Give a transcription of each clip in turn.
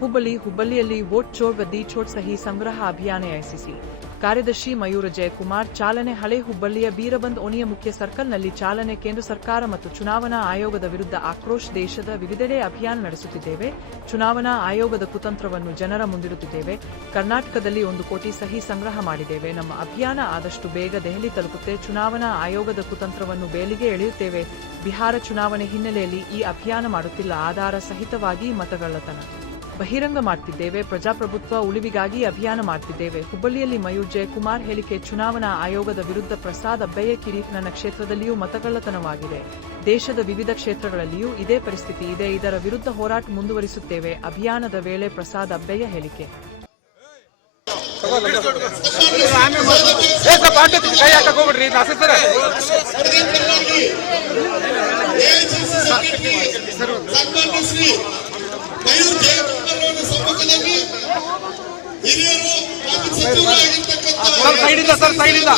ಹುಬ್ಬಳ್ಳಿ, ಹುಬ್ಬಳ್ಳಿಯಲ್ಲಿ ವೋಟ್ ಚೋರ್ ಬದಿ ಚೋಟ್ ಸಹಿ ಸಂಗ್ರಹ ಅಭಿಯಾನ ಎಸಿಸಿ ಕಾರ್ಯದರ್ಶಿ ಮಯೂರ ಜಯಕುಮಾರ್ ಚಾಲನೆ ಹಳೆ ಹುಬ್ಬಳ್ಳಿಯ ಬೀರಬಂದ್ ಓಣಿಯ ಮುಖ್ಯ ಸರ್ಕಲ್ನಲ್ಲಿ ಚಾಲನೆ ಕೇಂದ್ರ ಸರ್ಕಾರ ಮತ್ತು ಚುನಾವಣಾ ಆಯೋಗದ ವಿರುದ್ಧ ಆಕ್ರೋಶ ದೇಶದ ವಿವಿಧೆಡೆ ಅಭಿಯಾನ ನಡೆಸುತ್ತಿದ್ದೇವೆ. ಚುನಾವಣಾ ಆಯೋಗದ ಕುತಂತ್ರವನ್ನು ಜನರ ಮುಂದಿಡುತ್ತಿದ್ದೇವೆ. ಕರ್ನಾಟಕದಲ್ಲಿ ಒಂದು ಕೋಟಿ ಸಹಿ ಸಂಗ್ರಹ ಮಾಡಿದ್ದೇವೆ. ನಮ್ಮ ಅಭಿಯಾನ ಆದಷ್ಟು ಬೇಗ ದೆಹಲಿ ತಲುಪುತ್ತೆ. ಚುನಾವಣಾ ಆಯೋಗದ ಕುತಂತ್ರವನ್ನು ಬೇಲಿಗೆ ಎಳೆಯುತ್ತೇವೆ. ಬಿಹಾರ ಚುನಾವಣೆ ಹಿನ್ನೆಲೆಯಲ್ಲಿ ಈ ಅಭಿಯಾನ ಮಾಡುತ್ತಿಲ್ಲ. ಆಧಾರ ಸಹಿತವಾಗಿ ಮತಗಳ್ಳತನ. ಬಹಿರಂಗ ಮಾಡ್ತಿದ್ದೇವೆ. ಪ್ರಜಾಪ್ರಭುತ್ವ ಉಳಿವಿಗಾಗಿ ಅಭಿಯಾನ ಮಾಡ್ತಿದ್ದೇವೆ. ಹುಬ್ಬಳ್ಳಿಯಲ್ಲಿ ಮಯೂರ್ ಜಯಕುಮಾರ್ ಹೇಳಿಕೆ, ಚುನಾವಣಾ ಆಯೋಗದ ವಿರುದ್ಧ ಪ್ರಸಾದ್ ಅಬ್ಬಯ್ಯ ಕಿರೀಟ್ ನನ್ನ ಕ್ಷೇತ್ರದಲ್ಲಿಯೂ ಮತಗಳ್ಳತನವಾಗಿದೆ. ದೇಶದ ವಿವಿಧ ಕ್ಷೇತ್ರಗಳಲ್ಲಿಯೂ ಇದೇ ಪರಿಸ್ಥಿತಿ ಇದೆ. ಇದರ ವಿರುದ್ಧ ಹೋರಾಟ ಮುಂದುವರಿಸುತ್ತೇವೆ. ಅಭಿಯಾನದ ವೇಳೆ ಪ್ರಸಾದ್ ಅಬ್ಬಯ್ಯ ಹೇಳಿಕೆ. ಹಿರಿಯರು ಸೈಡಿಂದ ಸರ್ ಸೈಡಿಂದ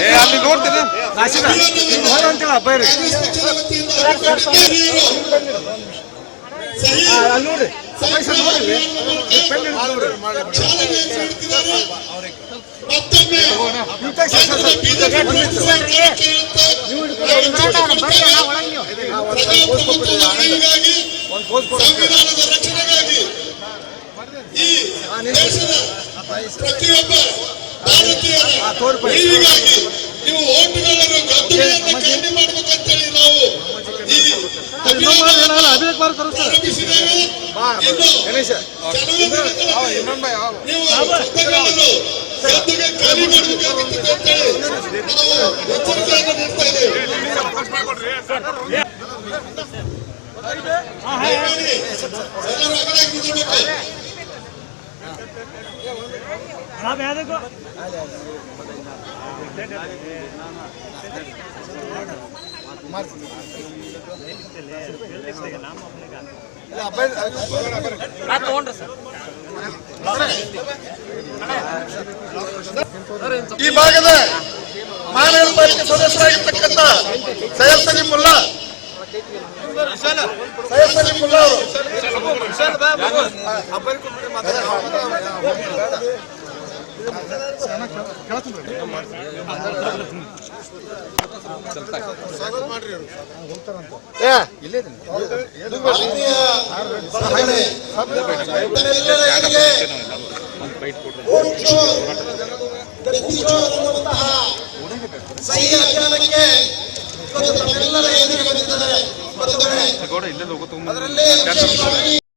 ಏ ಅಲ್ಲಿ ನೋಡ್ತೀನಿ ಚಾಲನೆ ನೀಡುತ್ತಿದ್ದಾರೆ ಮತ್ತೊಮ್ಮೆ ಈ ದೇಶದ ಪ್ರತಿಯೊಬ್ಬ ಭಾರತೀಯರ ಉಳಿವಿಗಾಗಿ ನೀವು ಓಟುಗಳನ್ನು ಗದ್ದುಗೆಯನ್ನು ಖಂಡಿ ಮಾಡ್ಬೇಕಂತೇಳಿ ನಾವು ಈ ಪ್ರಾರಂಭಿಸಿದ್ದೇವೆ. ಇನ್ನು ನೀವು ಮತಗಳನ್ನು ಗದ್ದುಗೆ ಖಾಲಿ ಮಾಡಬೇಕಾಗುತ್ತದೆ ಅಂತೇಳಿ ನಾವು ಎಚ್ಚರಿಕೆಯನ್ನು ನೀಡ್ತಾ ಇದ್ದೇವೆ. ದಯಮಾಡಿ ಎಲ್ಲರೂ ಅಗಲಾಗಿ ನಿಲ್ಲಬೇಕು ಈ ಭಾಗದ ಮಹಾನಗರ ಪಾಲಿಕೆ ಸದಸ್ಯರಾಗಿರ್ತಕ್ಕಂಥ ಸೈಯದ್ ಸಲೀಂ ಮುಲ್ಲಾ ಸೈಯದ್ ಸಲೀಂ ಮುಲ್ಲಾ ಅವರು ಸಹಿ ಅಭಿಯಾನಕ್ಕೆ ಇವತ್ತು ತಮ್ಮೆಲ್ಲರ ಎದುರಿಗೆ ಬಂದಿದ್ದಾರೆ. ಬಂಧುಗಳೇ ಅದರಲ್ಲಿ